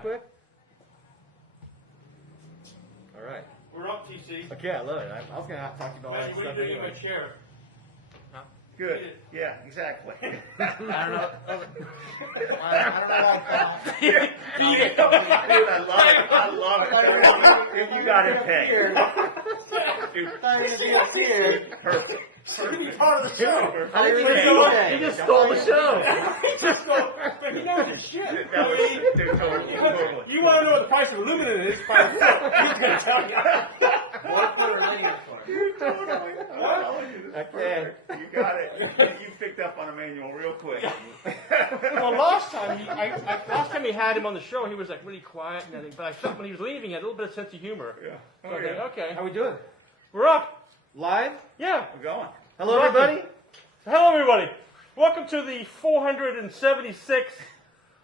Quick. All right. We're up, TC. Okay, I love it. I was gonna have to talk to you about all that What are stuff you doing in my anyway. chair? Good. Yeah, exactly. I don't know. I don't know how to Beat it. Dude, I love it. If you got it pegged. Dude, perfect. It's going to be part of the show. I didn't Perfect. even know that. You just stole the show. But you know the shit. That was, dude, totally. You want to know what the price of aluminum is? He's going to tell you. Okay. You got it. You picked up on Emmanuel real quick. Well, last time he had him on the show, he was like really quiet and everything. But I felt when he was leaving, he had a little bit of sense of humor. Yeah. So I think, okay, How we doing? we're up. Live? Yeah. We're going. Hello, everybody. Hello, everybody. Welcome to the 476th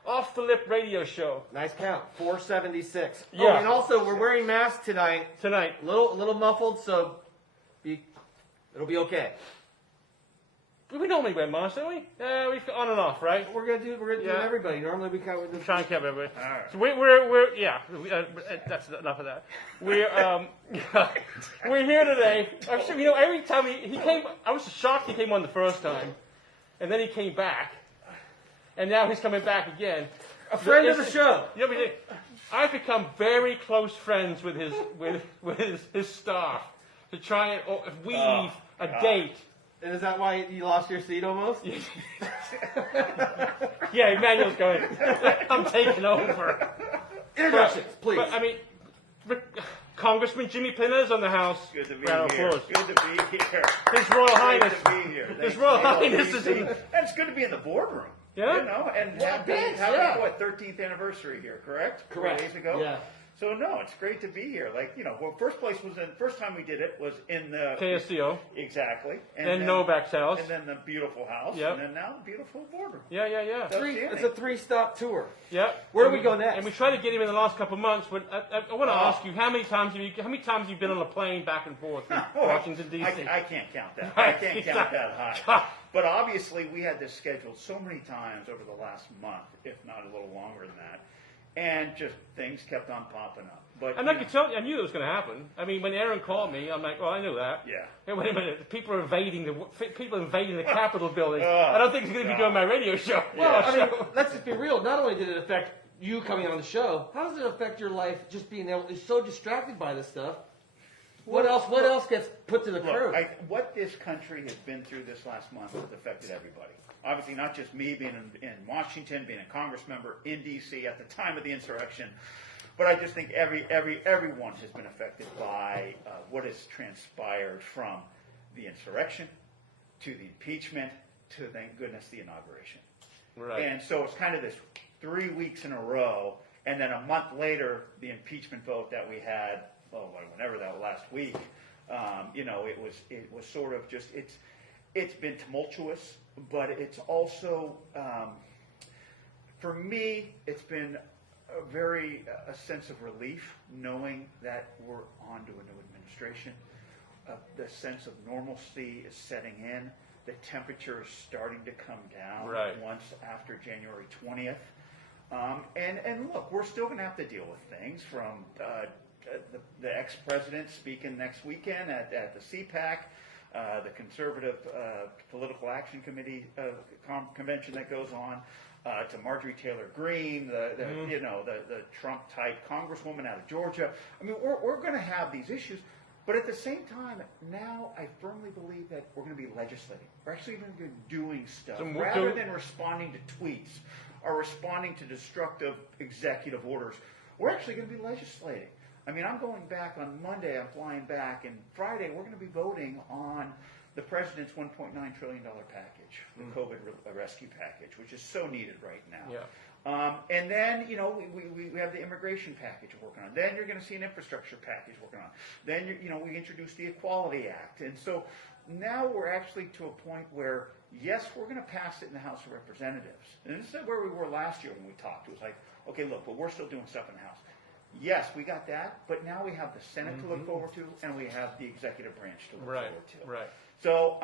Off the Lip radio show Nice count. 476. Yeah. Oh, and also we're wearing masks tonight. tonight. A little muffled, so it'll be okay. We normally wear masks, don't we? We on and off, right? We're gonna do Yeah. everybody. Normally we kind of Try and keep everybody. All right. So we're that's enough of that. We're we're here today. Actually, you know, every time he came, I was shocked he came on the first time, and then he came back, and now he's coming back again. a friend of the show. You know, I've become very close friends with his staff to try and weave a date. And is that why you lost your seat almost? Yeah, Emmanuel's going. I'm taking over. Introductions, please. But I mean, Congressman Jimmy Panetta is on the house. Good to be Round of here. applause. Good to be here. His Royal Highness. Great to be here. His Thanks Royal for all Highness these is in. things. And it's good to be in the boardroom. Yeah? You know, and having yeah. what 13th anniversary here, correct? Correct. 3 days ago. Yeah. So no, it's great to be here. Like, you know, well, first time we did it was in the KSCO. exactly, and Then Novak's house. and then the beautiful house, Yep. and then now the beautiful boardroom. Yeah. It's a 3-stop tour. Yeah. Where do we go next? And we tried to get him in the last couple of months. But I want to ask you, how many times have you been on a plane back and forth from Oh, Washington D.C.? I can't count that. I can't count that high. But obviously, we had this scheduled so many times over the last month, if not a little longer than that, and just things kept on popping up. But And I could tell you, I knew it was going to happen. I mean, when Aaron called me, I'm like, well, I knew that. Yeah. Hey, wait a minute, people are invading the Capitol building. I don't think he's going to be doing my radio show. Well, I mean, let's just be real. Not only did it affect you coming on the show, how does it affect your life just being able to so distracted by this stuff? What else gets put to the curb? Look, what this country has been through this last month has affected everybody. Obviously, not just me being in Washington, being a Congress member in D.C. at the time of the insurrection, but I just think everyone has been affected by what has transpired from the insurrection to the impeachment to, thank goodness, the inauguration. Right. And so it's kind of this 3 weeks in a row, and then a month later, the impeachment vote that we had, whenever that was last week, you know, it was sort of just it's been tumultuous, but it's also for me, it's been a sense of relief knowing that we're on to a new administration. The sense of normalcy is setting in. The temperature is starting to come down once after January 20th. And look, we're still going to have to deal with things from the ex-president speaking next weekend at the CPAC, the Conservative Political Action Committee convention that goes on, to Marjorie Taylor Greene, the Trump-type congresswoman out of Georgia. I mean, we're going to have these issues, but at the same time, now I firmly believe that we're going to be legislating. We're actually going to be doing stuff rather than responding to tweets or responding to destructive executive orders. We're actually going to be legislating. I mean, I'm going back on Monday, I'm flying back, and Friday we're going to be voting on the president's $1.9 trillion package, the COVID rescue package, which is so needed right now. Yeah. And then, you know, we have the immigration package we're working on. Then you're going to see an infrastructure package working on. Then, we introduced the Equality Act. And so now we're actually to a point where, yes, we're going to pass it in the House of Representatives. And this is where we were last year when we talked. It was like, okay, look, but we're still doing stuff in the House. Yes, we got that, but now we have the Senate to look forward to, and we have the executive branch to look forward to. Right. So,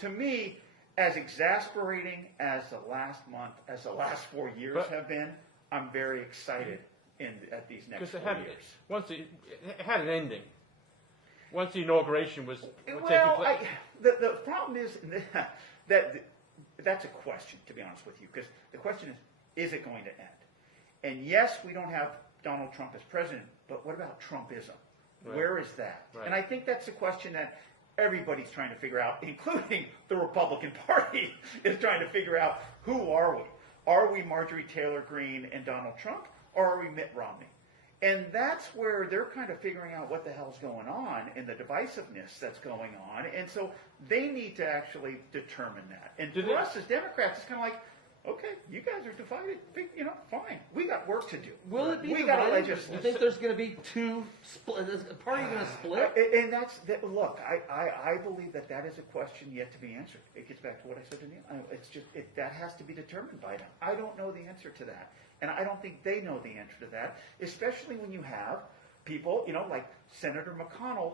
to me, as exasperating as the last month, as the last 4 years have been, I'm very excited at these next Because 4 years. it had an ending. Once the inauguration was taking Well, place. the problem is that that's a question, to be honest with you, because the question is it going to end? And yes, we don't have Donald Trump as president, but what about Trumpism? Right. Where is that? Right. And I think that's a question that everybody's trying to figure out, including the Republican Party is trying to figure out, who are we? Are we Marjorie Taylor Greene and Donald Trump, or are we Mitt Romney? And that's where they're kind of figuring out what the hell's going on and the divisiveness that's going on. And so they need to actually determine that. And for us as Democrats, it's kind of like, okay, you guys are divided. Fine. We got work to do. Will it be We got to divided? Do legislate. you think there's going to be two split? Is a party going to split? And look, I believe that is a question yet to be answered. It gets back to what I said to Neil. It's just that has to be determined by them. I don't know the answer to that. And I don't think they know the answer to that, especially when you have people, like Senator McConnell,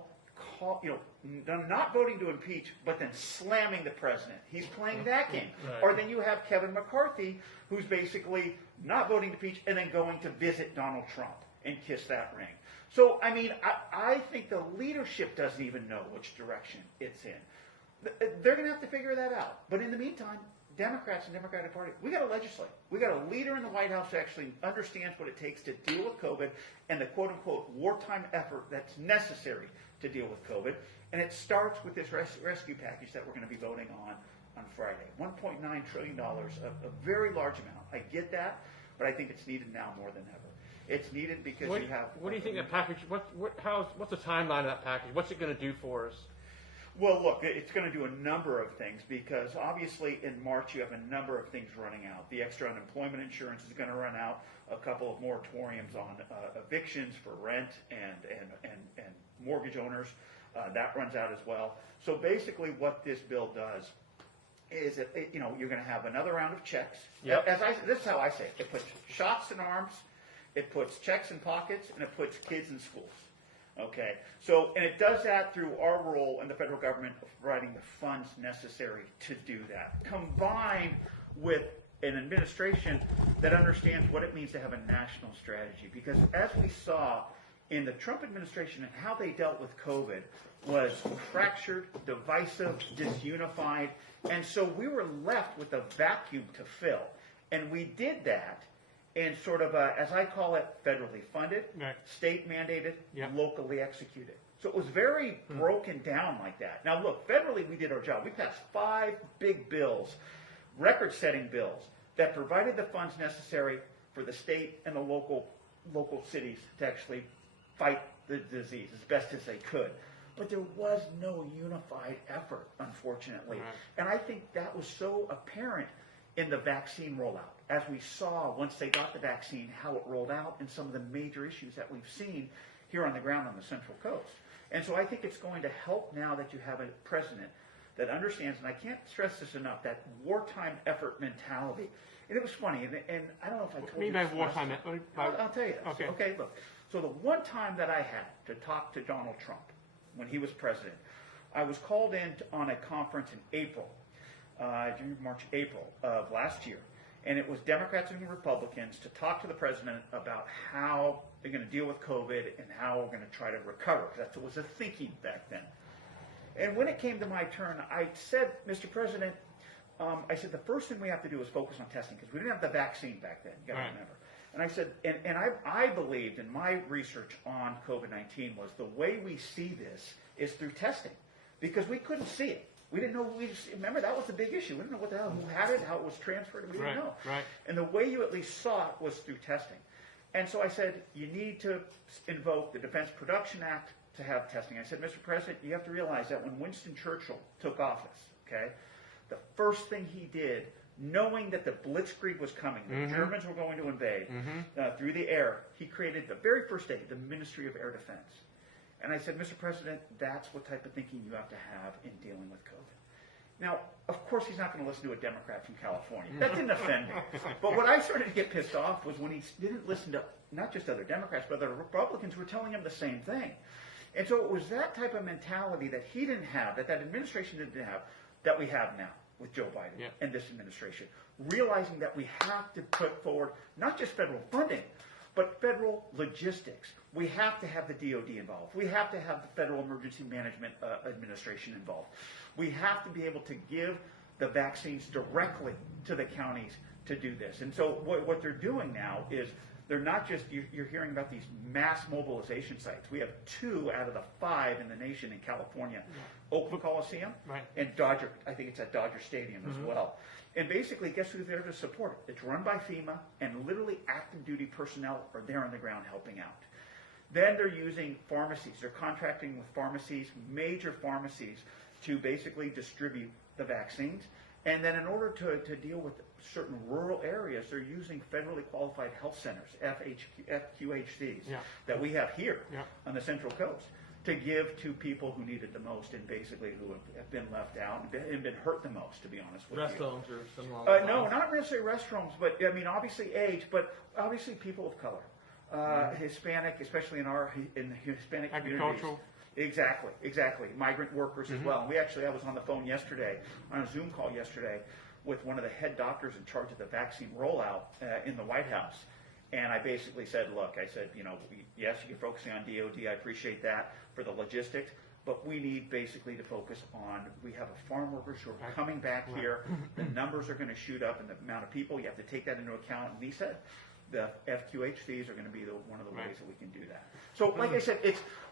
not voting to impeach, but then slamming the president. He's playing that game. Right. Or then you have Kevin McCarthy, who's basically not voting to impeach and then going to visit Donald Trump and kiss that ring. So, I think the leadership doesn't even know which direction it's in. They're going to have to figure that out. But in the meantime, Democrats and Democratic Party, we got to legislate. We got a leader in the White House who actually understands what it takes to deal with COVID and the quote-unquote wartime effort that's necessary to deal with COVID. And it starts with this rescue package that we're going to be voting on Friday. $1.9 trillion, a very large amount. I get that, but I think it's needed now more than ever. It's needed because you have... What do you think that package, what's the timeline of that package? What's it going to do for us? Well, look, it's going to do a number of things because obviously in March you have a number of things running out. The extra unemployment insurance is going to run out. A couple of moratoriums on evictions for rent and mortgage owners, that runs out as well. So basically what this bill does is, you're going to have another round of checks. Yep. This is how I say it. It puts shots in arms, it puts checks in pockets, and it puts kids in schools. Okay, so, and it does that through our role in the federal government of providing the funds necessary to do that, combined with an administration that understands what it means to have a national strategy. Because as we saw in the Trump administration and how they dealt with COVID was fractured, divisive, disunified, and so we were left with a vacuum to fill. And we did that in sort of as I call it, federally funded, right, state mandated, yep, locally executed. So it was very broken down like that. Now look, federally we did our job. We passed 5 big bills, record-setting bills, that provided the funds necessary for the state and the local cities to actually fight the disease as best as they could. But there was no unified effort, unfortunately. Right. And I think that was so apparent in the vaccine rollout. As we saw once they got the vaccine, how it rolled out and some of the major issues that we've seen here on the ground on the Central Coast. And so I think it's going to help now that you have a president that understands, and I can't stress this enough, that wartime effort mentality. And it was funny, and I don't know if I told you. Me by this wartime. I'll tell you this. Okay. Look. So the one time that I had to talk to Donald Trump when he was president, I was called in on a conference in April, April of last year. And it was Democrats and Republicans to talk to the president about how they're going to deal with COVID and how we're going to try to recover. That was the thinking back then. And when it came to my turn, I said, Mr. President, I said, the first thing we have to do is focus on testing because we didn't have the vaccine back then. You got to remember. And I said, and I believed in my research on COVID-19 was the way we see this is through testing because we couldn't see it. We didn't know. Remember, that was the big issue. We didn't know what the hell, who had it, how it was transferred. We didn't know. Right. And the way you at least saw it was through testing. And so I said, you need to invoke the Defense Production Act to have testing. I said, Mr. President, you have to realize that when Winston Churchill took office, okay, the first thing he did, knowing that the blitzkrieg was coming, the Germans were going to invade through the air, he created the very first day the Ministry of Air Defense. And I said, Mr. President, that's what type of thinking you have to have in dealing with COVID. Now, of course, he's not going to listen to a Democrat from California. That didn't offend me. But what I started to get pissed off was when he didn't listen to not just other Democrats, but other Republicans who were telling him the same thing. And so it was that type of mentality that he didn't have, that administration didn't have, that we have now with Joe Biden and this administration. Realizing that we have to put forward not just federal funding, but federal logistics. We have to have the DoD involved. We have to have the Federal Emergency Management Administration involved. We have to be able to give the vaccines directly to the counties to do this. And so what they're doing now is they're not just, you're hearing about these mass mobilization sites. We have 2 out of the 5 in the nation in California. Oakland Coliseum and Dodger, I think it's at Dodger Stadium as well. And basically, guess who's there to support it? It's run by FEMA, and literally active duty personnel are there on the ground helping out. Then they're using pharmacies. They're contracting with pharmacies, major pharmacies, to basically distribute the vaccines. And then in order to deal with certain rural areas, they're using federally qualified health centers, FQHCs, that we have here on the Central Coast, to give to people who need it the most and basically who have been left out and been hurt the most, to be honest with Rest you. homes or something along those No, lines. not necessarily restrooms, but I mean, obviously age, but obviously people of color. Hispanic, especially in the Hispanic communities. Agricultural. Exactly. Migrant workers as well. And I was on the phone yesterday, on a Zoom call yesterday, with one of the head doctors in charge of the vaccine rollout in the White House. And I basically said, look, yes, you're focusing on DoD, I appreciate that for the logistics, but we need basically to focus on, we have farm workers who are coming back here, the numbers are going to shoot up, and the amount of people, you have to take that into account. And he said, the FQHCs are going to be one of the ways that we can do that. So, like I said,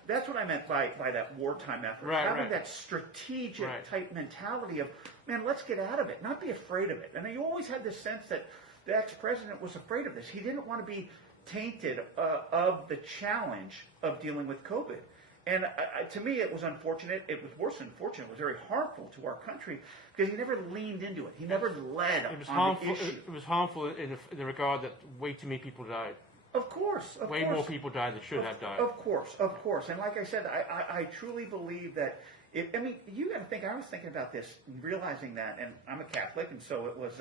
that's what I meant by that wartime effort. Having that strategic type mentality of, man, let's get out of it, not be afraid of it. And you always had this sense that the ex-president was afraid of this. He didn't want to be tainted of the challenge of dealing with COVID. And to me, it was unfortunate. It was worse than unfortunate. It was very harmful to our country because he never leaned into it. He never led on the issue. It was harmful in the regard that way too many people died. Of course. Way more people died than should have died. Of course. And like I said, I truly believe that you got to think, I was thinking about this, realizing that, and I'm a Catholic, and so it was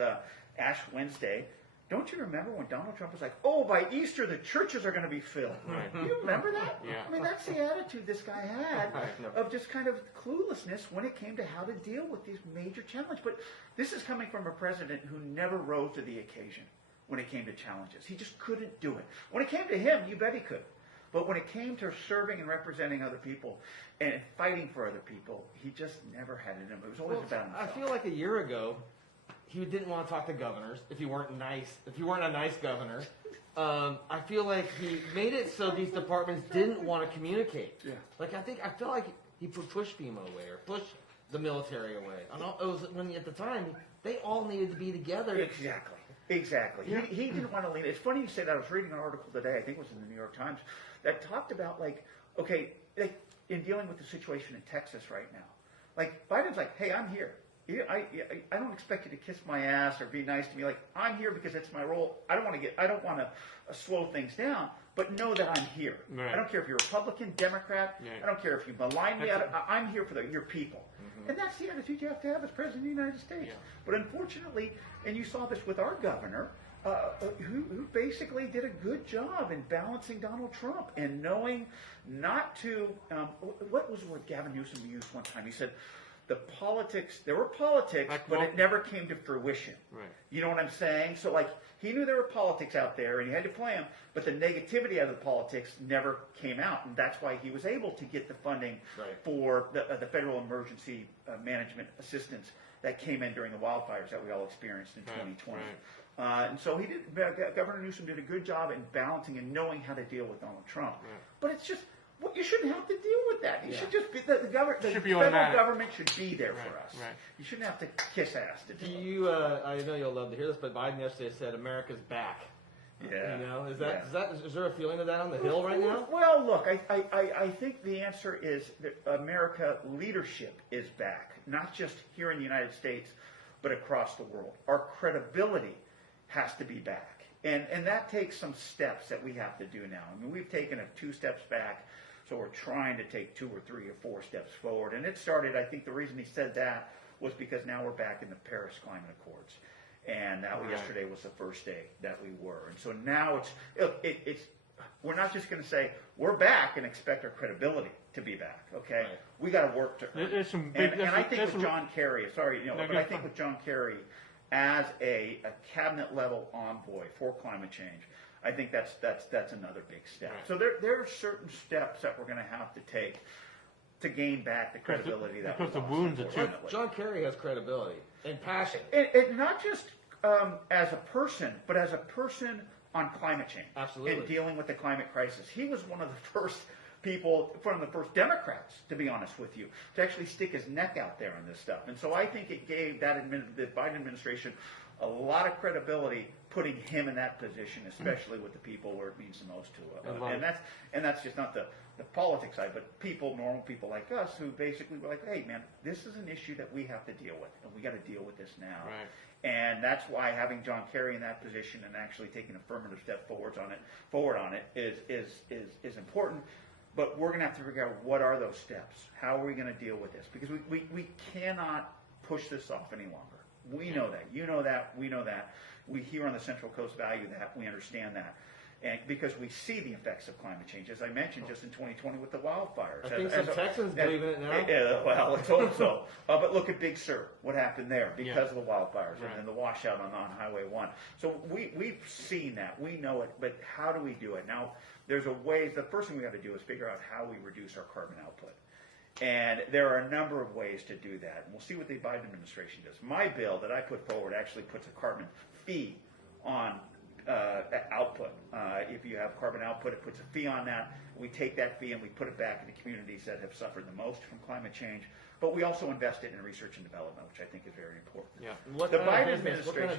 Ash Wednesday. Don't you remember when Donald Trump was like, oh, by Easter the churches are going to be filled? Do you remember that? Yeah. I mean, that's the attitude this guy had of just kind of cluelessness when it came to how to deal with these major challenges. But this is coming from a president who never rose to the occasion when it came to challenges. He just couldn't do it. When it came to him, you bet he could. But when it came to serving and representing other people and fighting for other people, he just never had it in him. It was always about himself. I feel like a year ago, he didn't want to talk to governors if you weren't nice. If you weren't a nice governor, I feel like he made it so these departments didn't want to communicate. Yeah. I feel like he pushed FEMA away or pushed the military away. It was when at the time they all needed to be together. Exactly. Yeah. He didn't want to lean. It's funny you say that. I was reading an article today, I think it was in the New York Times, that talked about in dealing with the situation in Texas right now. Like Biden's like, hey, I'm here. I don't expect you to kiss my ass or be nice to me. Like, I'm here because it's my role. I don't want to slow things down, but know that I'm here. Right. I don't care if you're Republican, Democrat. I don't care if you malign me. I'm here for your people. Mm-hmm. And that's the attitude you have to have as President of the United States. Yeah. But unfortunately, and you saw this with our governor, who basically did a good job in balancing Donald Trump and knowing not to, what was what Gavin Newsom used one time? He said, there were politics, but it never came to fruition. Right. You know what I'm saying? So he knew there were politics out there and he had to play them, but the negativity out of the politics never came out. And that's why he was able to get the funding for the Federal Emergency Management Assistance that came in during the wildfires that we all experienced in 2020. Right. And so Governor Newsom did a good job in balancing and knowing how to deal with Donald Trump. Right. But it's just, you shouldn't have to deal with that. You should just be, the federal government should be there for us. Right. You shouldn't have to kiss ass to do it. I know you'll love to hear this, but Biden yesterday said America's back. Yeah. You know, is there a feeling of that on the Hill right now? Well, look, I think the answer is that America leadership is back, not just here in the United States, but across the world. Our credibility has to be back. And that takes some steps that we have to do now. I mean, we've taken 2 steps back. So we're trying to take 2 or 3 or 4 steps forward. And it started, I think the reason he said that was because now we're back in the Paris Climate Accords. And yesterday was the first day that we were. And so now it's we're not just going to say we're back and expect our credibility to be back, okay? Right. We got to work to earn it. And I think with John Kerry, I think with John Kerry as a cabinet level envoy for climate change, I think that's another big step. Right. So there are certain steps that we're going to have to take to gain back the credibility that we because the lost, wounds are too. unfortunately. John Kerry has credibility and passion. And not just as a person, but as a person on climate change. Absolutely. And dealing with the climate crisis. He was one of the first people, one of the first Democrats, to be honest with you, to actually stick his neck out there on this stuff. And so I think it gave the Biden administration a lot of credibility, putting him in that position, especially with the people where it means the most to. And that's just not the politics side, but normal people like us, who basically were like, hey man, this is an issue that we have to deal with, and we got to deal with this now. Right. And that's why having John Kerry in that position and actually taking an affirmative step forward on it is important. But we're going to have to figure out what are those steps. How are we going to deal with this? Because we cannot push this off any longer. We know that. You know that. We know that. We here on the Central Coast value that. We understand that. And because we see the effects of climate change, as I mentioned, just in 2020 with the wildfires. I think some Texans believe in it now. Well, let's hope so. But look at Big Sur, what happened there because of the wildfires Right. and then the washout on Highway 1. So we've seen that. We know it. But how do we do it? Now, there's a way. The first thing we got to do is figure out how we reduce our carbon output. And there are a number of ways to do that. And we'll see what the Biden administration does. My bill that I put forward actually puts a carbon fee on output. If you have carbon output, it puts a fee on that. We take that fee and we put it back in the communities that have suffered the most from climate change. But we also invest it in research and development, which I think is very important. Yeah. What kind of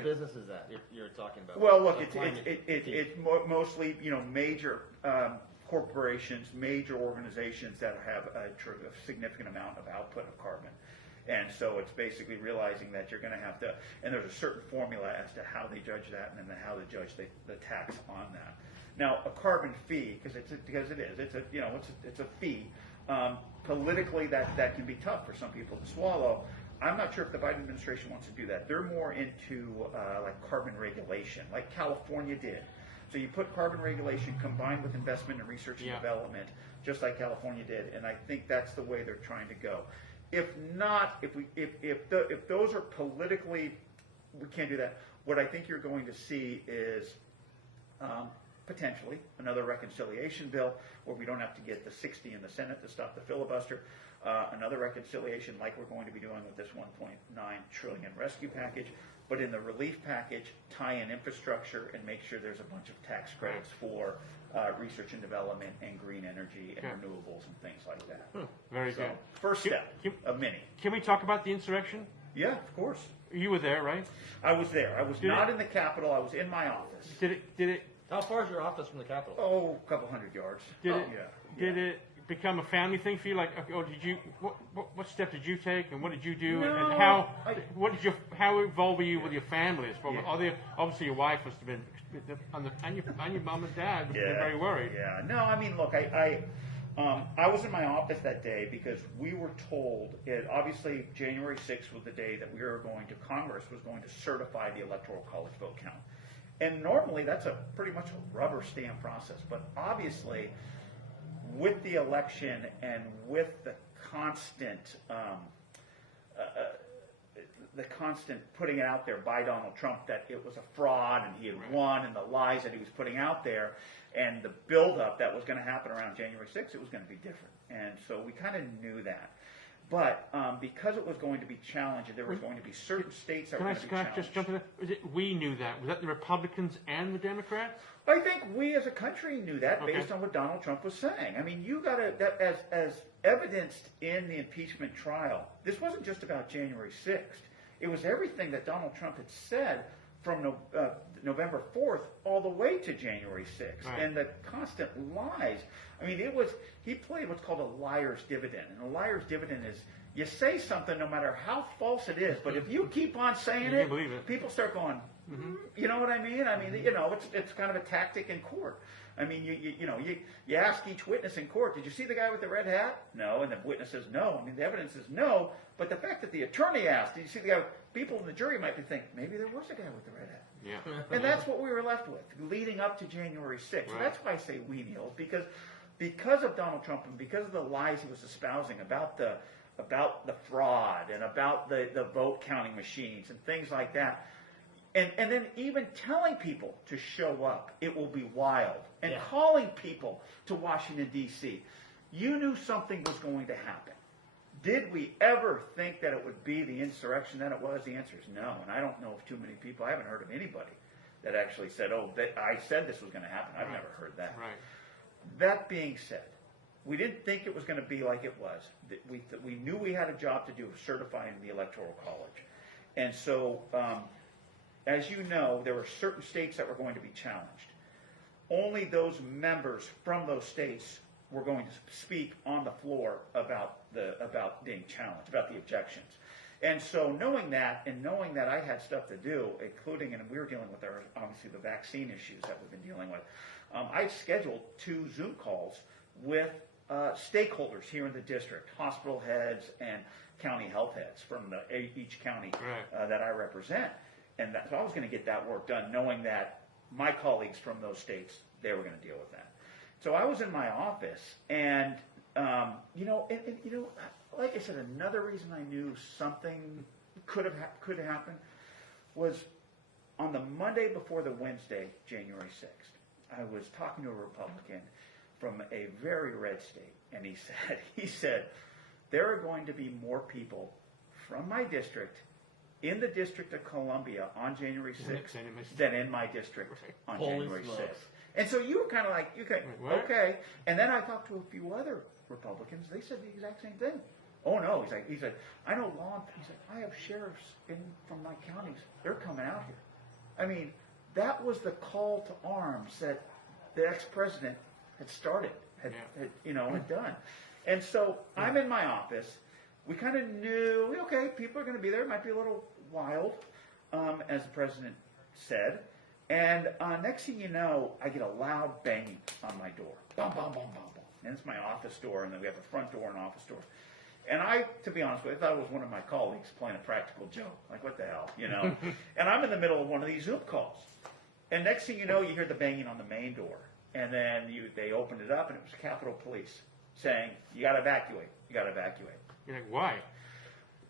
business is that you're talking about? Well, look, it's mostly major corporations, major organizations that have a significant amount of output of carbon. And so it's basically realizing that you're going to have to, and there's a certain formula as to how they judge that, and then how they judge the tax on that. Now, a carbon fee, it's a fee. Politically, that can be tough for some people to swallow. I'm not sure if the Biden administration wants to do that. They're more into like carbon regulation, like California did. So you put carbon regulation combined with investment in research and development, just like California did, and I think that's the way they're trying to go. If not, if those are politically, we can't do that. What I think you're going to see is potentially another reconciliation bill where we don't have to get the 60 in the Senate to stop the filibuster. Another reconciliation like we're going to be doing with this $1.9 trillion rescue package, but in the relief package, tie in infrastructure and make sure there's a bunch of tax credits for research and development and green energy and renewables and things like that. Very good. First step of many. Can we talk about the insurrection? Yeah, of course. You were there, right? I was there. I was not in the Capitol. I was in my office. Did it? How far is your office from the Capitol? Oh, a couple hundred yards. Did it become a family thing for you? Like, or did you? What step did you take, and what did you do, and how? How involved were you with your family? Are they obviously your wife must have been, and your mom and dad must have been very worried. Yeah. No, I mean, look, I was in my office that day because we were told, obviously January 6th was the day that Congress was going to certify the Electoral College vote count. And normally that's a pretty much a rubber stamp process. But obviously with the election and with the constant putting it out there by Donald Trump that it was a fraud and he had won, and the lies that he was putting out there, and the buildup that was going to happen around January 6th, it was going to be different. And so we kind of knew that. But because it was going to be challenged, and there was going to be certain states that were going to be challenged. Can I just jump in there? We knew that. Was that the Republicans and the Democrats? I think we as a country knew that based on what Donald Trump was saying. I mean, you got to, as evidenced in the impeachment trial, this wasn't just about January 6th. It was everything that Donald Trump had said from November 4th all the way to January 6th. And the constant lies. I mean, he played what's called a liar's dividend. And a liar's dividend is you say something no matter how false it is, but if you keep on saying it, people start going, you know what I mean? I mean, it's kind of a tactic in court. I mean, you ask each witness in court, did you see the guy with the red hat? No. And the witness says no. I mean, the evidence is no. But the fact that the attorney asked, did you see the guy? People in the jury might be thinking, maybe there was a guy with the red hat. Yeah. And that's what we were left with, leading up to January 6th. So that's why I say we kneel, because of Donald Trump and because of the lies he was espousing about the fraud and about the vote counting machines and things like that. And then even telling people to show up, it will be wild. And Yeah. calling people to Washington, D.C. You knew something was going to happen. Did we ever think that it would be the insurrection that it was? The answer is no. And I don't know of too many people. I haven't heard of anybody that actually said, I said this was going to happen. I've never heard that. Right. That being said, we didn't think it was going to be like it was. We knew we had a job to do of certifying the Electoral College. And so, as you know, there were certain states that were going to be challenged. Only those members from those states were going to speak on the floor about being challenged, about the objections. And so knowing that, and knowing that I had stuff to do, including, and we were dealing with obviously the vaccine issues that we've been dealing with, I scheduled 2 Zoom calls with stakeholders here in the district, hospital heads and county health heads from each county that I represent. And so I was going to get that work done, knowing that my colleagues from those states, they were going to deal with that. So I was in my office, and like I said, another reason I knew something could have happened was on the Monday before the Wednesday, January 6th. I was talking to a Republican from a very red state, and he said there are going to be more people from my district in the District of Columbia on January 6th than in my district on January 6th. And so you were kind of like, okay. And then I talked to a few other Republicans. They said the exact same thing. Oh no, he said, I know he said, I have sheriffs from my counties. They're coming out here. I mean, that was the call to arms that the ex-president had started, had done. And so I'm in my office. We kind of knew, okay, people are going to be there. It might be a little wild, as the president said. And next thing you know, I get a loud banging on my door. Bum, bum, bum, bum, bum. And it's my office door, and then we have a front door and office door. And I, to be honest with you, I thought it was one of my colleagues playing a practical joke. Like, what the hell, And I'm in the middle of one of these Zoom calls. And next thing you know, you hear the banging on the main door. And then they opened it up, and it was Capitol Police saying, you got to evacuate. You got to evacuate. You're like, why?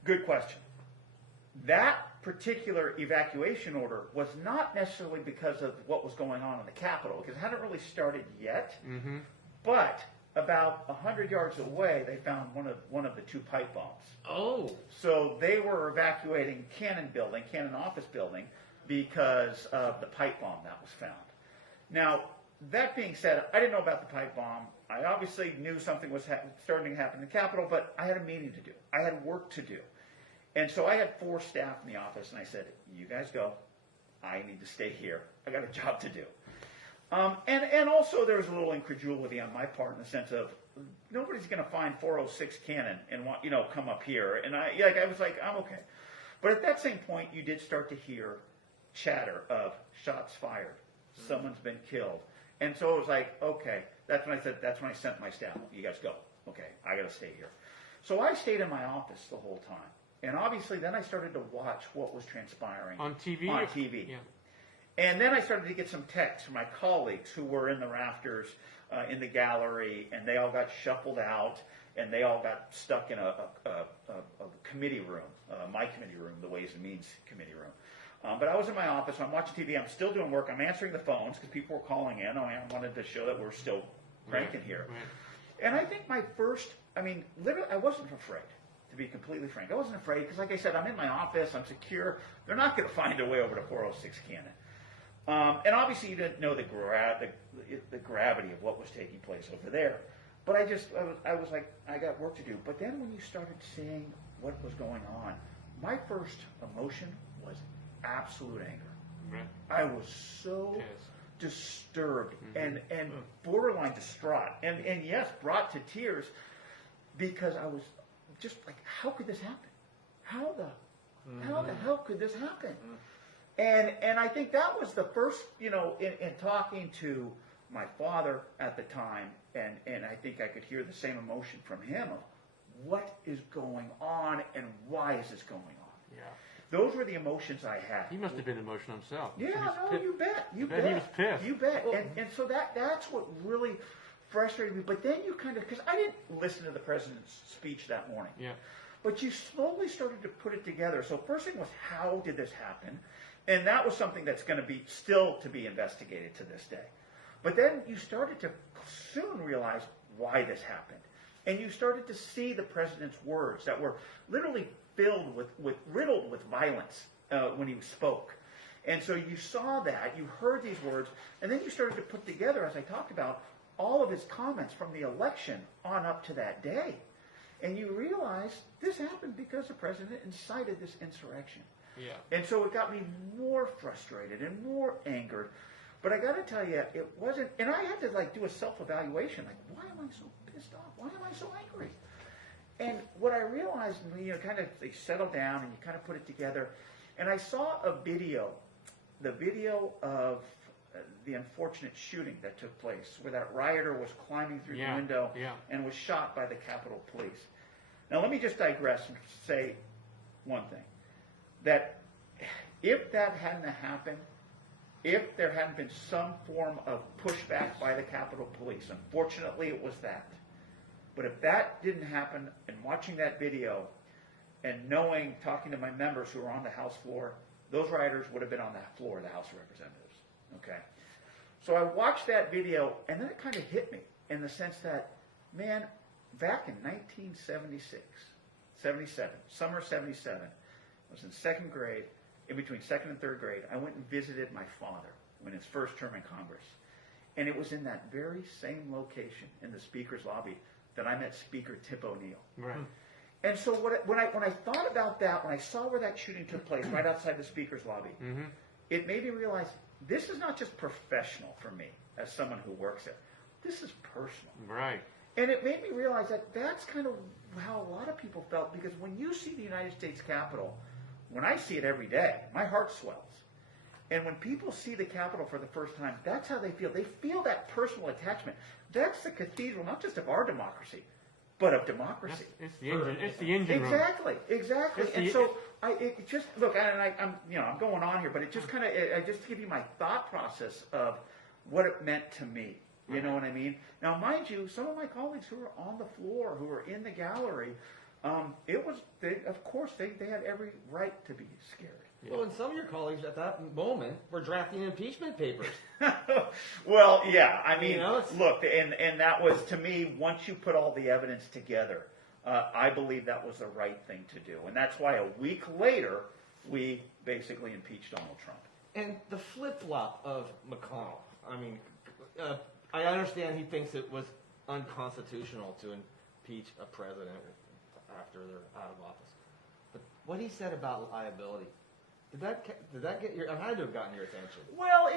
Good question. That particular evacuation order was not necessarily because of what was going on in the Capitol, because it hadn't really started yet. Mm-hmm. But about 100 yards away, they found one of the 2 pipe bombs. Oh. So they were evacuating Cannon office building, because of the pipe bomb that was found. Now, that being said, I didn't know about the pipe bomb. I obviously knew something was starting to happen in the Capitol, but I had a meeting to do. I had work to do. And so I had 4 staff in the office, and I said, you guys go. I need to stay here. I got a job to do. And also there was a little incredulity on my part in the sense of nobody's going to find 406 Cannon and come up here. And I was like, I'm okay. But at that same point, you did start to hear chatter of shots fired. Someone's been killed. And so it was like, okay. That's when I sent my staff. You guys go. Okay, I got to stay here. So I stayed in my office the whole time. And obviously then I started to watch what was transpiring. On TV? On TV. Yeah. And then I started to get some texts from my colleagues who were in the rafters, in the gallery, and they all got shuffled out, and they all got stuck in a committee room, my committee room, the Ways and Means committee room. But I was in my office, I'm watching TV, I'm still doing work, I'm answering the phones because people were calling in. I wanted to show that we're still cranking here. Right. And I think literally, I wasn't afraid, to be completely frank. I wasn't afraid because, like I said, I'm in my office, I'm secure. They're not going to find a way over to 406 Cannon. And obviously you didn't know the gravity of what was taking place over there. But I was like, I got work to do. But then when you started seeing what was going on, my first emotion was absolute anger. Right. I was so disturbed and borderline distraught. And yes, brought to tears because I was just like, how could this happen? How the hell could this happen? And I think that was the first, in talking to my father at the time, and I think I could hear the same emotion from him of what is going on and why is this going on? Yeah. Those were the emotions I had. He must have been emotional himself. Yeah, you bet. You bet. He was pissed. You bet. And so that's what really frustrated me. But then you because I didn't listen to the president's speech that morning. Yeah. But you slowly started to put it together. So first thing was, how did this happen? And that was something that's going to be still to be investigated to this day. But then you started to soon realize why this happened. And you started to see the president's words that were literally filled riddled with violence when he spoke. And so you saw that, you heard these words, and then you started to put together, as I talked about, all of his comments from the election on up to that day. And you realize this happened because the president incited this insurrection. Yeah. And so it got me more frustrated and more angered. But I got to tell you, it wasn't, and I had to do a self-evaluation, why am I so pissed off? Why am I so angry? And what I realized, kind of they settled down and you kind of put it together, and I saw the video of the unfortunate shooting that took place, where that rioter was climbing through the window and was shot by the Capitol Police. Now let me just digress and say one thing, that if that hadn't happened, if there hadn't been some form of pushback by the Capitol Police, unfortunately it was that. But if that didn't happen, and watching that video, and knowing, talking to my members who were on the House floor, those rioters would have been on that floor of the House of Representatives. Okay? So I watched that video, and then it kind of hit me in the sense that, man, back in 1976, 77, summer 77, I was in second grade, in between second and third grade, I went and visited my father in his first term in Congress. And it was in that very same location in the Speaker's lobby that I met Speaker Tip O'Neill. Right. And so when I thought about that, when I saw where that shooting took place, right outside the Speaker's lobby, it made me realize this is not just professional for me as someone who works there. This is personal. Right. And it made me realize that that's kind of how a lot of people felt, because when you see the United States Capitol, when I see it every day, my heart swells. And when people see the Capitol for the first time, that's how they feel. They feel that personal attachment. That's the cathedral, not just of our democracy, but of democracy. It's the engine. It's the engine room. Exactly. And so it just look. And I'm going on here, but it just kind of just to give you my thought process of what it meant to me. You know what I mean? Now, mind you, some of my colleagues who were on the floor, who were in the gallery, of course they had every right to be scared. Well, and some of your colleagues at that moment were drafting impeachment papers. Well, yeah. I mean, look, and that was, to me, once you put all the evidence together, I believe that was the right thing to do. And that's why a week later, we basically impeached Donald Trump. And the flip-flop of McConnell, I mean, I understand he thinks it was unconstitutional to impeach a president after they're out of office. But what he said about liability, did that get your? I had to have gotten your attention. Well,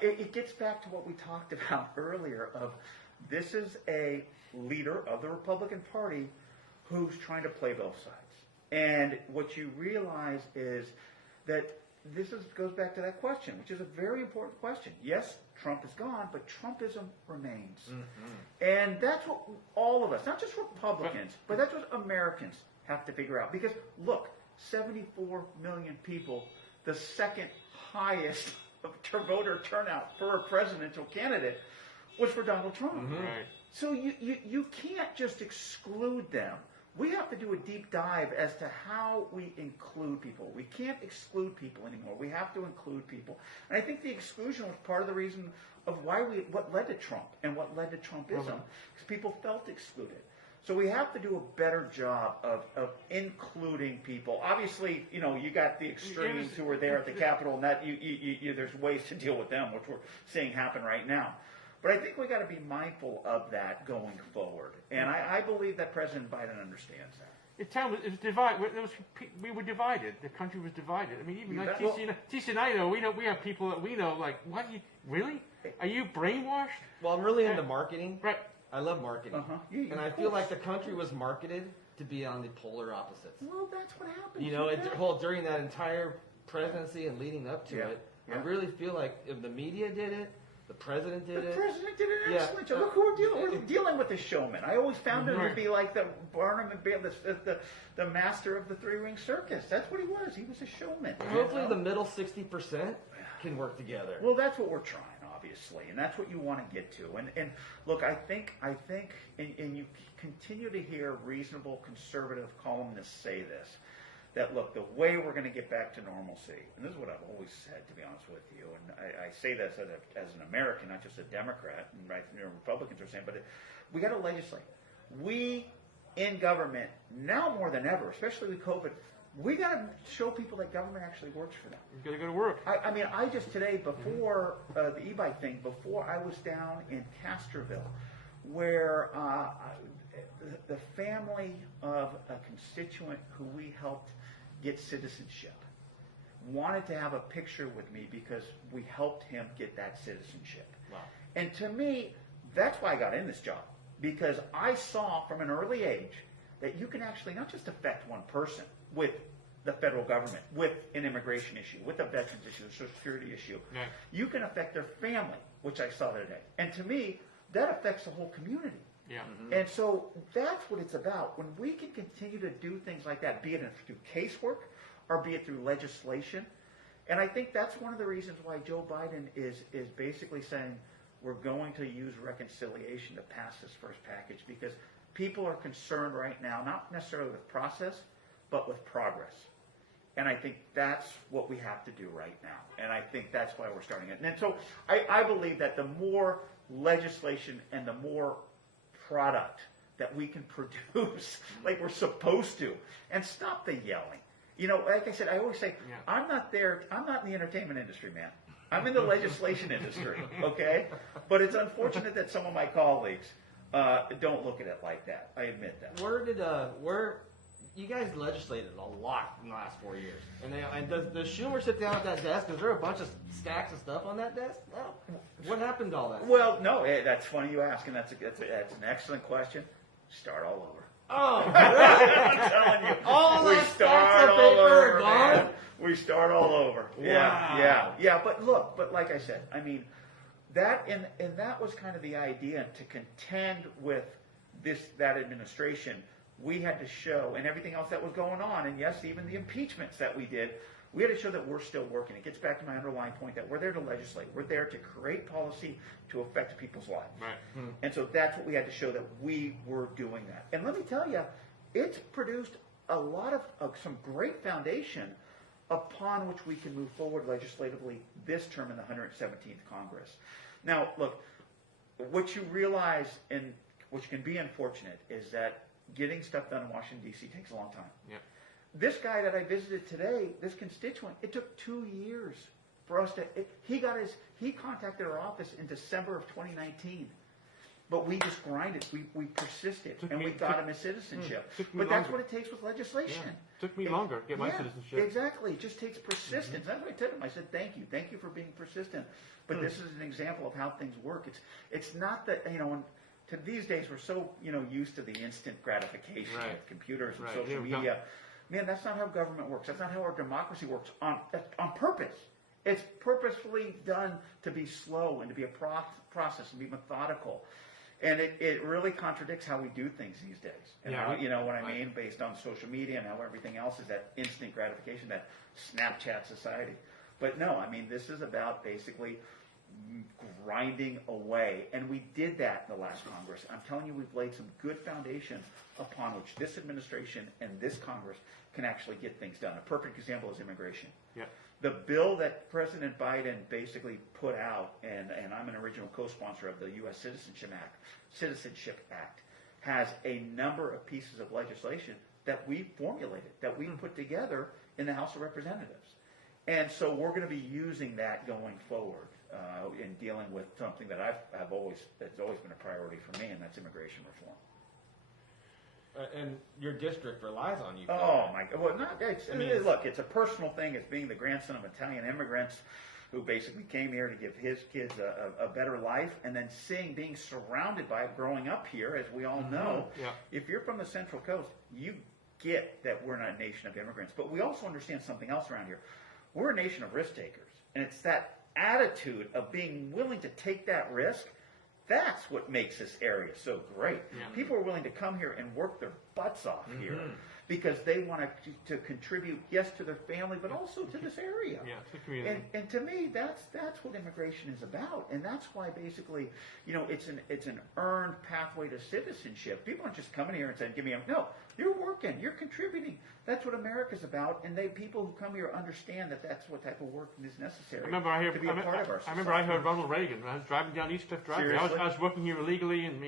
it gets back to what we talked about earlier. Of this is a leader of the Republican Party who's trying to play both sides, and what you realize is that goes back to that question, which is a very important question. Yes, Trump is gone, but Trumpism remains, and that's what all of us, not just Republicans, but that's what Americans have to figure out. Because look. 74 million people, the second highest voter turnout for a presidential candidate, was for Donald Trump. Right. So you can't just exclude them. We have to do a deep dive as to how we include people. We can't exclude people anymore. We have to include people. And I think the exclusion was part of the reason of what led to Trump and what led to Trumpism, because people felt excluded. So we have to do a better job of including people. Obviously, you got the extremes who were there at the Capitol, and that there's ways to deal with them, which we're seeing happen right now. But I think we got to be mindful of that going forward, and I believe that President Biden understands that. It was divided. We were divided. The country was divided. I mean, even like TC and I know. We have people that we know. Like, what? Really? Are you brainwashed? Well, I'm really into marketing. Right. I love marketing, and I feel like the country was marketed to be on the polar opposites. Well, that's what happened. During that entire presidency and leading up to it, I really feel like if the media did it, the president did it. The president did an excellent job. Look who we're dealing with, this showman. I always found him to be like the Barnum and Bailey, the master of the three-ring circus. That's what he was. He was a showman. Hopefully, the middle 60% can work together. Well, that's what we're trying. Obviously, and that's what you want to get to. And look, I think, and you continue to hear reasonable conservative columnists say this, that, look, the way we're going to get back to normalcy, and this is what I've always said, to be honest with you, and I say this as an American, not just a Democrat, and right, Republicans are saying, but we got to legislate. We in government, now more than ever, especially with COVID, we got to show people that government actually works for them. You gotta go to work. I mean, I just today, before the e-bike thing, before I was down in Castroville, where the family of a constituent who we helped get citizenship wanted to have a picture with me because we helped him get that citizenship. Wow. And to me, that's why I got in this job, because I saw from an early age that you can actually not just affect one person with the federal government, with an immigration issue, with a veterans issue, a social security issue. Yeah. You can affect their family, which I saw today. And to me, that affects the whole community. Yeah. And so that's what it's about. When we can continue to do things like that, be it through casework or be it through legislation, and I think that's one of the reasons why Joe Biden is basically saying we're going to use reconciliation to pass this first package, because people are concerned right now, not necessarily with process, but with progress. And I think that's what we have to do right now. And I think that's why we're starting it. And so I believe that the more legislation and the more product that we can produce like we're supposed to, and stop the yelling. You know, like I said, I always say, Yeah. I'm not in the entertainment industry, man. I'm in the legislation industry, okay? But it's unfortunate that some of my colleagues don't look at it like that. I admit that. Where you guys legislated a lot in the last 4 years, and does Schumer sit down at that desk? Is there a bunch of stacks of stuff on that desk? No. What happened to all that? Well, no, that's funny you ask, and that's an excellent question. Start all over. Oh, I'm telling you, all we that start stacks of all paper over, are gone? man. We start all over. Wow. Yeah. But like I said, I mean, that and that was kind of the idea, to contend with that administration. We had to show, and everything else that was going on, and yes, even the impeachments that we did, we had to show that we're still working. It gets back to my underlying point that we're there to legislate. We're there to create policy to affect people's lives. Right. And so that's what we had to show, that we were doing that. And let me tell you, it's produced a lot of some great foundation upon which we can move forward legislatively this term in the 117th Congress. Now, look, what you realize, and which can be unfortunate, is that getting stuff done in Washington, D.C. takes a long time. Yeah. This guy that I visited today, this constituent, it took 2 years for us to, he contacted our office in December of 2019. But we just grinded, we persisted, and we got him his citizenship. But that's what it takes with legislation. Yeah. Took me longer to get my citizenship. Exactly, it just takes persistence. That's what I told him. I said, thank you for being persistent. But this is an example of how things work. It's not that, to these days we're so, used to the instant gratification of computers and social media. Man, that's not how government works. That's not how our democracy works on purpose. It's purposefully done to be slow and to be a process and be methodical. And it really contradicts how we do things these days. And how, you know what I mean? Based on social media and how everything else is that instant gratification, that Snapchat society. But no, I mean, this is about basically grinding away. And we did that in the last Congress. I'm telling you, we've laid some good foundation upon which this administration and this Congress can actually get things done. A perfect example is immigration. Yeah. The bill that President Biden basically put out, and I'm an original co-sponsor of the U.S. Citizenship Act, has a number of pieces of legislation that we formulated, that we put together in the House of Representatives. And so we're going to be using that going forward in dealing with something that that's always been a priority for me, and that's immigration reform. And your district relies on you. Oh my God! Well, look, it's a personal thing. It's being the grandson of Italian immigrants who basically came here to give his kids a better life, and then being surrounded by it, growing up here, as we all know. Yeah. If you're from the Central Coast, you get that we're not a nation of immigrants, but we also understand something else around here. We're a nation of risk takers, and it's that attitude of being willing to take that risk. That's what makes this area so great. Yeah. People are willing to come here and work their butts off here because they want to contribute, yes, to their family, but also to this area. Yeah, to the community. And to me, that's what immigration is about, and that's why basically, it's an earned pathway to citizenship. People aren't just coming here and saying, "Give me a," no. You're working, you're contributing. That's what America's about, and people who come here understand that that's what type of work is necessary to be a part of our society. I remember I heard Ronald Reagan. I was driving down East Cliff Drive. I was working here illegally, and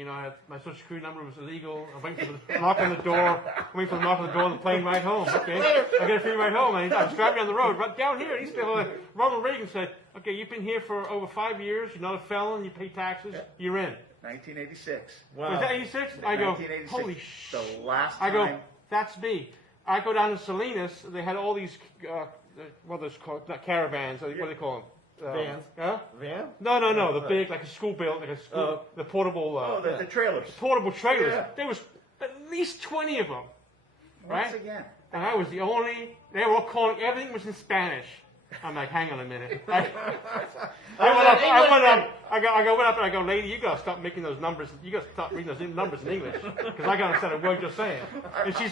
my Social Security number was illegal. I'm waiting for the knock on the door. Waiting for the knock on the door on the plane ride home. Okay, I get a free ride home. And I was driving down the road, right down here. East Cliff. Ronald Reagan said, "Okay, you've been here for over 5 years. You're not a felon. You pay taxes. You're in." 1986. Wow. Was that 86? I go, 1986. holy shit. The last I time. go, that's me. I go down to Salinas. They had all these, what are those called? Not caravans. What do they call them? Vans. Huh? Van? No. The big, like a school build, like a school, the portable. The trailers. Portable trailers. Yeah. There was at least 20 of them, right? Once again. And I was the only. They were all calling. Everything was in Spanish. I'm like, hang on a minute. I went up and I go, lady, you gotta stop making those numbers. You gotta stop reading those numbers in English because I gotta understand a word you're saying. And she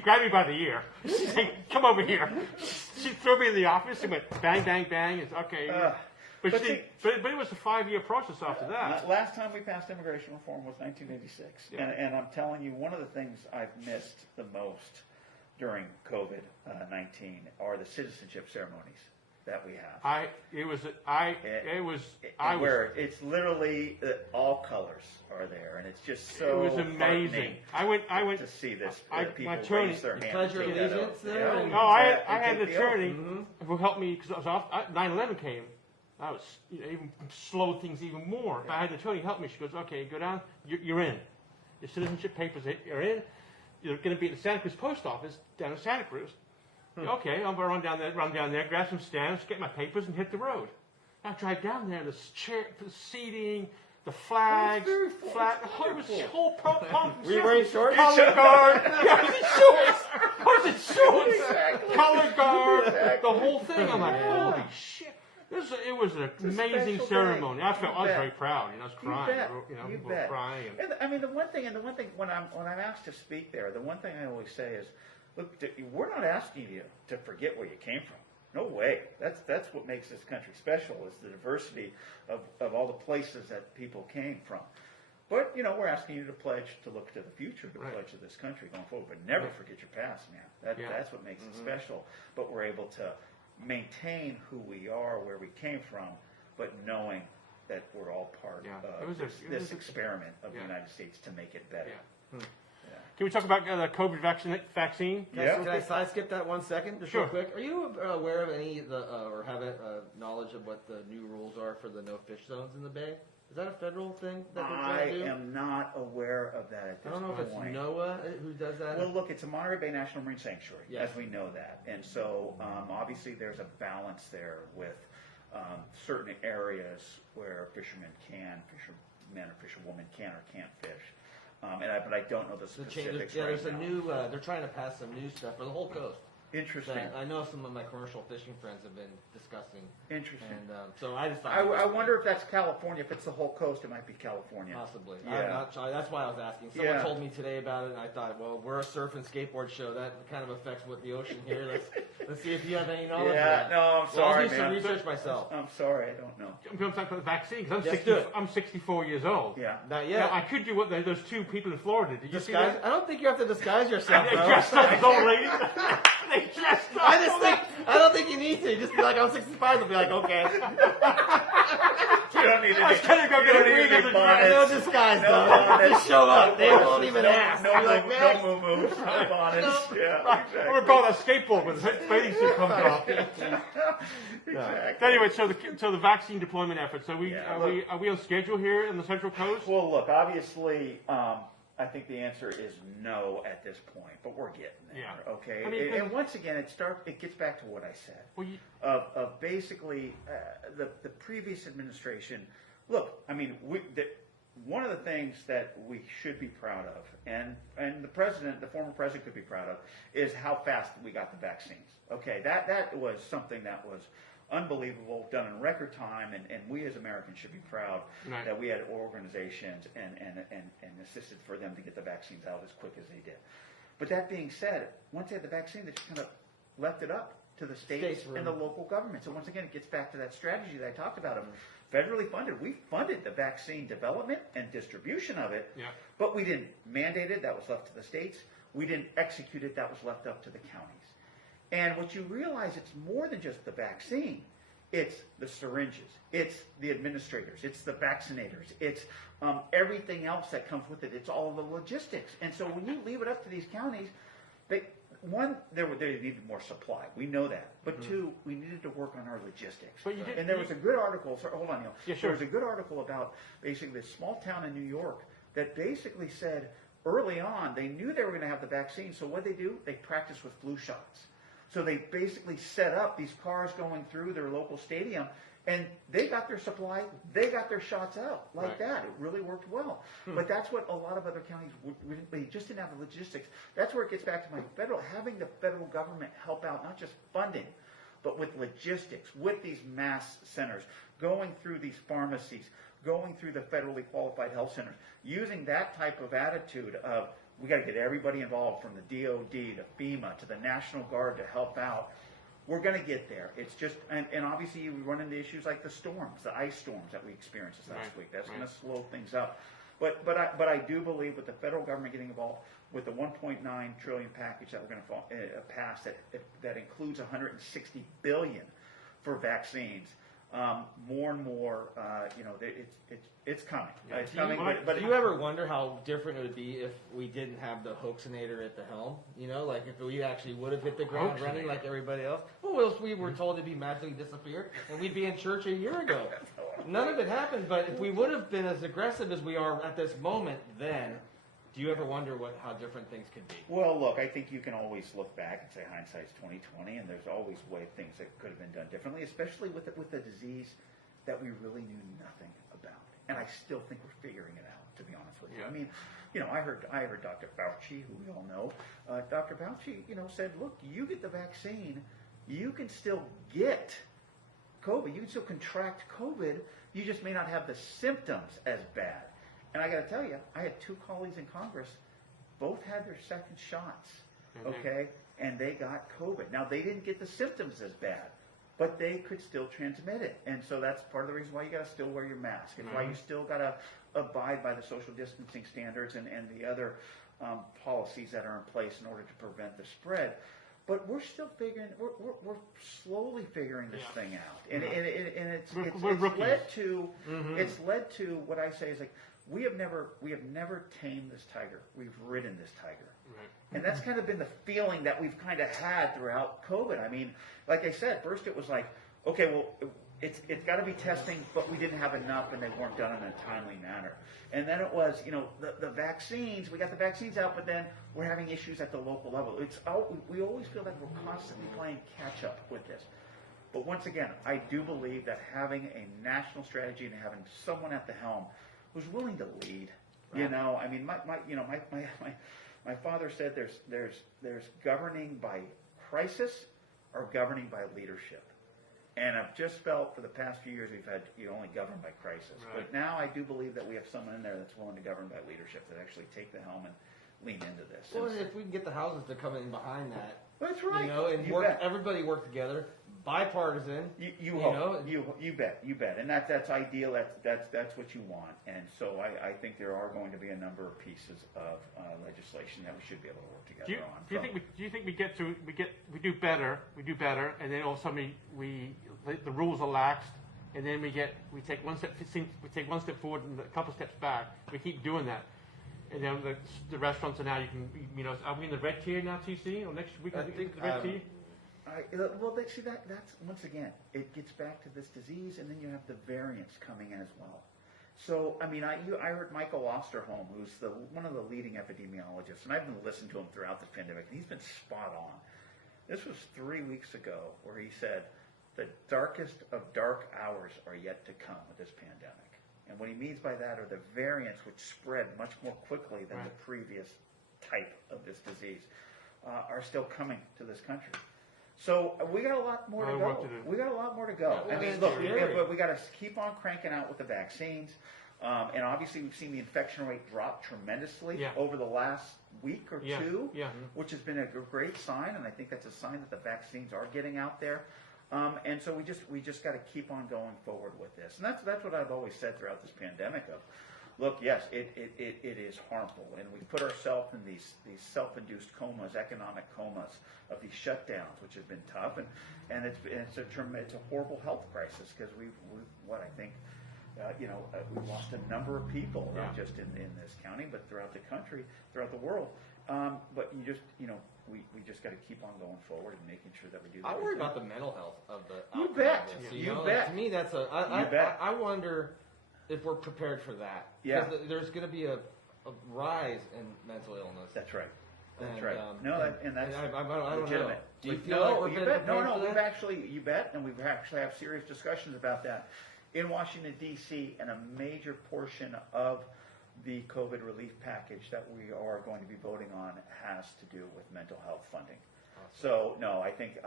grabbed me by the ear. She's like, come over here. She threw me in the office. She went bang, bang, bang. It's okay. But it was a 5-year process after that. Last time we passed immigration reform was 1986, Yeah. and I'm telling you, one of the things I've missed the most during COVID-19 are the citizenship ceremonies that we have. Where it's literally all colors are there, and it's just so. It was amazing. I went to see this. People my attorney, raise their hand. pledge your and take that allegiance oath. there? Yeah. And- No, I had Take an the oath. attorney who helped me because I was off. 9/11 came. I was even slowed things even more. But I had an attorney help me. She goes, "Okay, go down. You're in. Your citizenship papers are in. You're going to be at the Santa Cruz post office down in Santa Cruz. Okay, I'll run down there, grab some stamps, get my papers, and hit the road. I drive down there. The seating, the flags, It was it was whole pump. Were you wearing shorts? Color guard. Yeah, I was in shorts. I was in shorts. Exactly. Color guard. Exactly. The whole thing. I'm like, Yeah. holy shit. It was an a amazing special ceremony. day. I was bet. very proud. I was crying. You People bet. were crying. And I mean, the one thing when I'm asked to speak there, the one thing I always say is, look, we're not asking you to forget where you came from. No way. That's what makes this country special is the diversity of all the places that people came from. But we're asking you to pledge to look to the future, to pledge to this country going forward. But never forget your past, man. That's what makes it special. But we're able to maintain who we are, where we came from, but knowing that we're all part of this experiment of the United States to make it better. Yeah. Can we talk about the COVID vaccine? Can I side skip that 1 second, just real Sure. quick? Are you aware of any of the, or have knowledge of what the new rules are for the no fish zones in the Bay? Is that a federal thing that they're trying to do? I am not aware of that at I this don't know if it's point. NOAA who does that. Well, look, it's a Monterey Bay National Marine Sanctuary, Yes. as we know that. And so, obviously, there's a balance there with certain areas where fishermen or fisherwomen can or can't fish. But I don't know the specifics right there's a now. new, they're trying to pass some new stuff for the whole coast. Interesting. That I know some of my commercial fishing friends have been discussing. Interesting. And so I just thought. I wonder if that's California. If it's the whole coast, it might be California. Possibly. Yeah. I'm not sure. That's why I was asking. Someone Yeah. told me today about it, and I thought, well, we're a surf and skateboard show. That kind of affects what the ocean here. Let's see if you have any knowledge of Yeah, that. no, I'm Well, sorry, I'll do some man. research myself. I'm sorry, I don't know. I'm going to talk about the vaccine because Yes, do it. I'm 64 years old. Yeah. Not Now, yet. I could do what those two people in Florida did. You see Disguise. that? I don't think you have to disguise yourself, They bro. dressed up as old ladies. They dressed up. I don't think you need to. Just be like, I'm 65. They'll be like, okay. You don't need to. I was gonna go you get don't a need wig to and be a bonnets. No disguise, No though. bonnets. Just show up. They No won't even ask. No, Be like, man. no moo-moos, no bonnets. Yeah, I'm exactly. going to call that skateboard when the bathing suit comes off. Exactly. Anyway, so the vaccine deployment effort. So Yeah, are we on schedule here in the Central Coast? Well, look, obviously, I think the answer is no at this point, but we're getting there. Yeah. Okay. I mean, and once again, it gets back to what I said Well, of basically the previous administration. Look, I mean, one of the things that we should be proud of, and the former president could be proud of, is how fast we got the vaccines. Okay, that was something that was unbelievable, done in record time, and we as Americans should be proud Right. that we had organizations and assisted for them to get the vaccines out as quick as they did. But that being said, once they had the vaccine, they just kind of left it up to the states States and the local government. So once again, it gets back to that strategy that I talked about of federally funded. We funded the vaccine development and distribution of it, but we didn't mandate it. That was left to the states. We didn't execute it. That was left up to the counties. And what you realize, it's more than just the vaccine. It's the syringes. It's the administrators. It's the vaccinators. It's everything else that comes with it. It's all the logistics. And so when you leave it up to these counties, they needed more supply. We know that. But two, we needed to work on our logistics. And there was a good article. Sorry, hold on, Neil. Yeah, sure. There was a good article about basically this small town in New York that basically said early on they knew they were going to have the vaccine. So what they do? They practice with flu shots. So they basically set up these cars going through their local stadium, and they got their supply, they got their shots out like that. It really worked well. But that's what a lot of other counties they just didn't have the logistics. That's where it gets back to having the federal government help out, not just funding, but with logistics, with these mass centers, going through these pharmacies, going through the federally qualified health centers, using that type of attitude of, we got to get everybody involved, from the DOD to FEMA to the National Guard to help out. We're going to get there. It's just, and obviously we run into issues like the storms, the ice storms that we experienced this last week. That's going to slow things up. But I do believe with the federal government getting involved with the 1.9 trillion package that we're going to pass, that includes 160 billion for vaccines. More and more, it's coming. It's coming. But do you ever wonder how different it would be if we didn't have the hoaxinator at the helm? You know, like if we actually would have hit the ground running like everybody else. Well, we were told to be magically disappear, and we'd be in church a year ago. None of it happened. But if we would have been as aggressive as we are at this moment, then do you ever wonder how different things could be? Well, look, I think you can always look back and say hindsight's 20/20, and there's always things that could have been done differently, especially with a disease that we really knew nothing about. And I still think we're figuring it out, to be honest with you. I mean, I heard Dr. Fauci, who we all know. Dr. Fauci, said, look, you get the vaccine, you can still get COVID, you can still contract COVID, you just may not have the symptoms as bad. And I got to tell you, I had two colleagues in Congress, both had their second shots, okay, and they got COVID. Now, they didn't get the symptoms as bad, but they could still transmit it. And so that's part of the reason why you got to still wear your mask. It's why you still got to abide by the social distancing standards and the other policies that are in place in order to prevent the spread. But we're still figuring. We're slowly figuring this thing out, and it's led to what I say is like we have never tamed this tiger. We've ridden this tiger, and that's kind of been the feeling that we've kind of had throughout COVID. I mean, like I said, first it was like, okay, well, it's got to be testing, but we didn't have enough, and they weren't done in a timely manner. And then it was, the vaccines. We got the vaccines out, but then we're having issues at the local level. We always feel like we're constantly playing catch up with this. But once again, I do believe that having a national strategy and having someone at the helm who's willing to lead. I mean, my father said there's governing by crisis or governing by leadership. And I've just felt for the past few years you only govern by crisis. But now I do believe that we have someone in there that's willing to govern by leadership, that actually take the helm and lean into this. Well, if we can get the houses to come in behind that, that's right. And everybody work together, bipartisan. You bet, and that's ideal. That's what you want. And so I think there are going to be a number of pieces of legislation that we should be able to work together on. Do you think we do better, and then all of a sudden the rules are laxed, and then we take one step forward and a couple steps back. We keep doing that. And then the restaurants are now, are we in the red tier now, TC? Or next week, I think the red tier? That's once again, it gets back to this disease, and then you have the variants coming in as well. So, I mean, I heard Michael Osterholm, who's one of the leading epidemiologists, and I've been listening to him throughout the pandemic, and he's been spot on. This was 3 weeks ago, where he said, the darkest of dark hours are yet to come with this pandemic. And what he means by that are the variants which spread much more quickly than the previous type of this disease are still coming to this country. So we got a lot more to go. We got a lot more to go. I mean, look, we got to keep on cranking out with the vaccines. And obviously we've seen the infection rate drop tremendously Yeah. over the last week or Yeah. two, Yeah. which has been a great sign, and I think that's a sign that the vaccines are getting out there. And so we just got to keep on going forward with this, and that's what I've always said throughout this pandemic. Of, look, yes, it is harmful, and we put ourselves in these self-induced comas, economic comas of these shutdowns, which have been tough, and it's a horrible health crisis because we lost a number of people, not just in this county, but throughout the country, throughout the world. But we just got to keep on going forward and making sure that we do that. I worry about the mental health of the You outcome bet. of this, You know? bet. To me, that's You bet. I wonder if we're prepared for that. Yeah. 'Cause there's going to be a rise in mental illness. That's right. That's And, right. and that's I don't know. legitimate. Do you feel like we're you being bet. prepared for We've that? actually, you bet, and we've actually have serious discussions about that in Washington D.C. And a major portion of the COVID relief package that we are going to be voting on has to do with mental health funding. So no, I think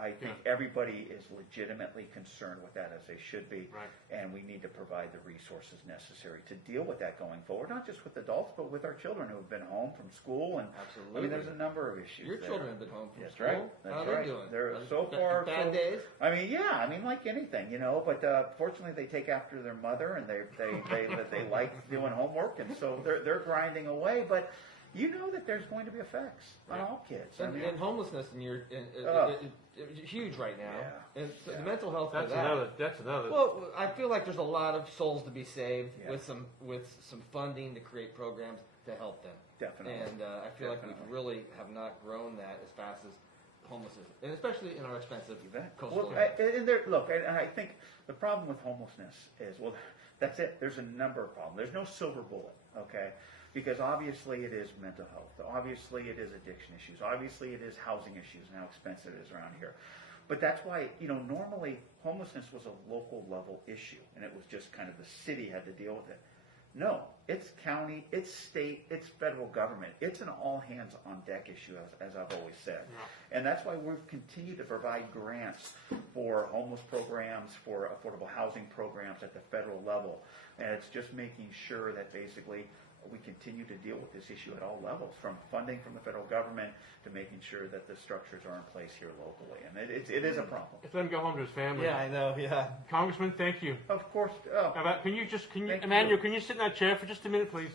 everybody is legitimately concerned with that, as they should be, Right. and we need to provide the resources necessary to deal with that going forward. Not just with adults, but with our children who have been home from school, and Absolutely. I mean, there's a number of issues. Your there. children have been home from That's school. right. That's How are right. they doing? They're Are so they- far bad days. I mean, like anything, But fortunately, they take after their mother, and they like doing homework, and so they're grinding away. But you know that there's going to be effects on all kids. I mean, And homelessness Ugh. is huge right now. Yeah. And so the mental health That's of that. another. That's another. Well, I feel like there's a lot of souls to be saved Yeah. with some funding to create programs to help them. Definitely. And I feel like Definitely. we really have not grown that as fast as homelessness, and especially in our expensive You bet. coastal Well, areas. and I think the problem with homelessness is, well, that's it. There's a number of problems. There's no silver bullet, okay? Because obviously it is mental health. Obviously it is addiction issues. Obviously it is housing issues and how expensive it is around here. But that's why, normally homelessness was a local level issue, and it was just kind of the city had to deal with it. No, it's county, it's state, it's federal government. It's an all hands on deck issue, as I've always said. Yeah. And that's why we've continued to provide grants for homeless programs, for affordable housing programs at the federal level. And it's just making sure that basically we continue to deal with this issue at all levels, from funding from the federal government to making sure that the structures are in place here locally. And it is a problem. Let him go home to his family. Yeah, I know. Yeah. Congressman, thank you. Of course. How about, can you, Thank Emmanuel, you. can you sit in that chair for just a minute, please?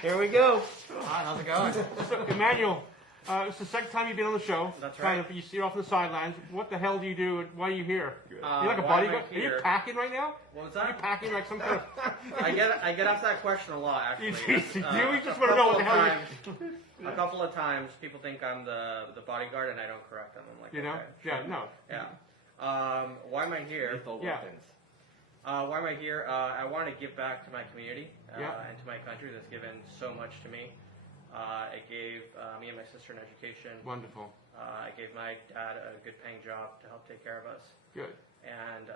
Here we go. Hi, how's it going? So, Emmanuel, it's the second time you've been on the show. That's Kind right. of, you see off on the sidelines. What the hell do you do, and why are you here? You're like a Why am I bodyguard. Are you here? packing right now? What was Are you that? packing like some kind of... I get asked that question a lot, actually. You just want to know what the hell you... A couple of times, people think I'm the bodyguard, and I don't correct them. I'm like, You know? okay, Yeah, sure. no. Yeah. Why am I here? Lethal Yeah. weapons. Why am I here? I want to give back to my community Yeah. and to my country that's given so much to me. It gave me and my sister an education. Wonderful. I gave my dad a good paying job to help take care of us. Good. And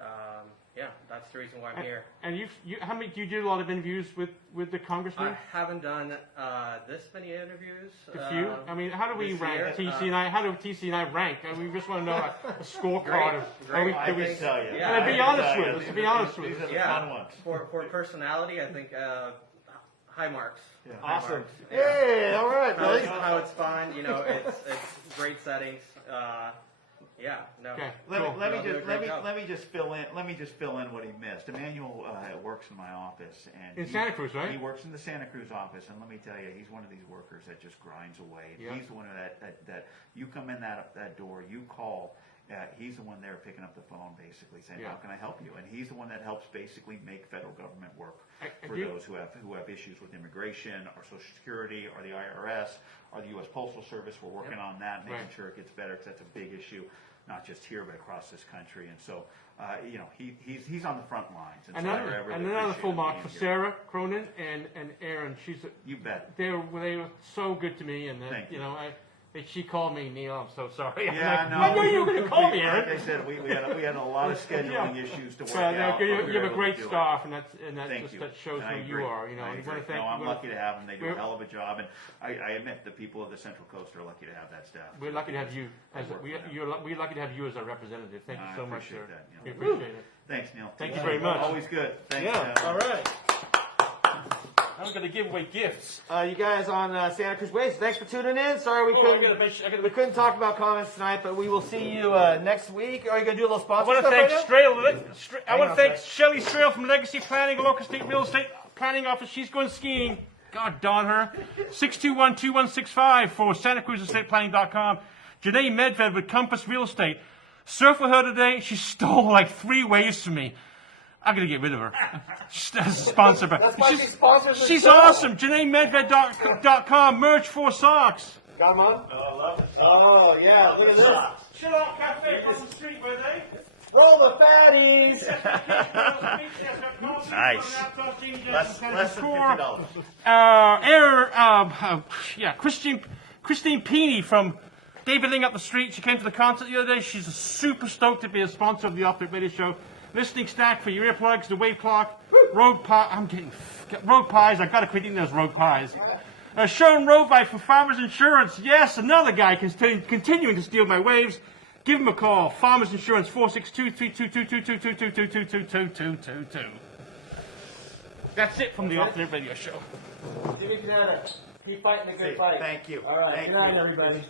yeah, that's the reason why I'm here. And how many, do you do a lot of interviews with the congressman? I haven't done this many interviews. A few? I mean, how do we this rank year, TC and I? How do TC and I rank? We just want to know a scorecard of. Great. Are we, tell you. Yeah, and be I honest with us. To be honest with These us. are the Yeah. fun ones. For personality, I think high marks. Awesome. Yeah. Hey, all right, How it's fun, it's great settings. Yeah, no. Okay. Let Cool. me Y'all do a just great job. let me just fill in what he missed. Emmanuel works in my office, and In Santa Cruz, right? He works in the Santa Cruz office, and let me tell you, he's one of these workers that just grinds away. And Yeah. he's the one that you come in that door, you call. He's the one there picking up the phone, basically saying, Yeah. "How can I help you?" And he's the one that helps basically make federal government work I for do- those who have issues with immigration, or Social Security, or the IRS, or the U.S. Postal Service. We're working on that, making Right. sure it gets better, because that's a big issue, not just here but across this country. And so, he's on the front lines. And so I really Another full appreciate him mark being for here. Sarah Cronin and Aaron. You bet. They were so good to me, and Thank you. She called me, Neil. I'm so sorry. Yeah, no. I knew you were going to call me, Like Aaron. I said, we had a lot of scheduling issues to work Well, out. you but we have were a able great to do it. staff, and that Thank just you. that shows And I who agree. you are. You know, I you agree. want to thank. No, I'm you. lucky to have them. They do a we're- hell of a job, and I admit the people of the Central Coast are lucky to have that staff. We're lucky to have you. As work for them. we're lucky to have you as our representative. Thank you I so much, sir. appreciate that, Neil. We appreciate it. Thanks, Neil. Thank you very much. Always good. Thanks. Yeah. All right. I'm going to give away gifts. You guys on Santa Cruz Waste, thanks for tuning in. Sorry we Oh, we couldn't talk about comments tonight, but we will see you next week. Are you going to do a little I sponsor want to stuff thank right now? I want to thank Shelley Strail from Legacy Planning, Local State Real Estate Planning Office. She's going skiing. God darn her. 621-2165 for SantaCruzEstatePlanning.com. Janae Medved with Compass Real Estate. Surf with her today. She stole like 3 waves from me. I'm going to get rid of her. She's a sponsor. That's why she sponsors the She's show. awesome. JanaeMedved.com. Merch for socks. Got 'em on? Oh, I love it. Oh, yeah. Look at this. Chill out cafe across the street, were they? Roll the fatties. Nice. Less than $50. Christine Peeney from David Ling up the street. She came to the concert the other day. She's super stoked to be a sponsor of the Off the Radio Show. Listening snack for your earplugs, the wave clock, road pie. I'm getting road pies. I've got to quit eating those road pies. Sharon Rovite from Farmers Insurance. Yes, another guy continuing to steal my waves. Give him a call. Farmers Insurance 462-322-222-222-222-222. That's it from the Off the Radio Show. Jimmy Panetta, keep fighting the good fight. Thank you. All right, Thank good night, you. everybody.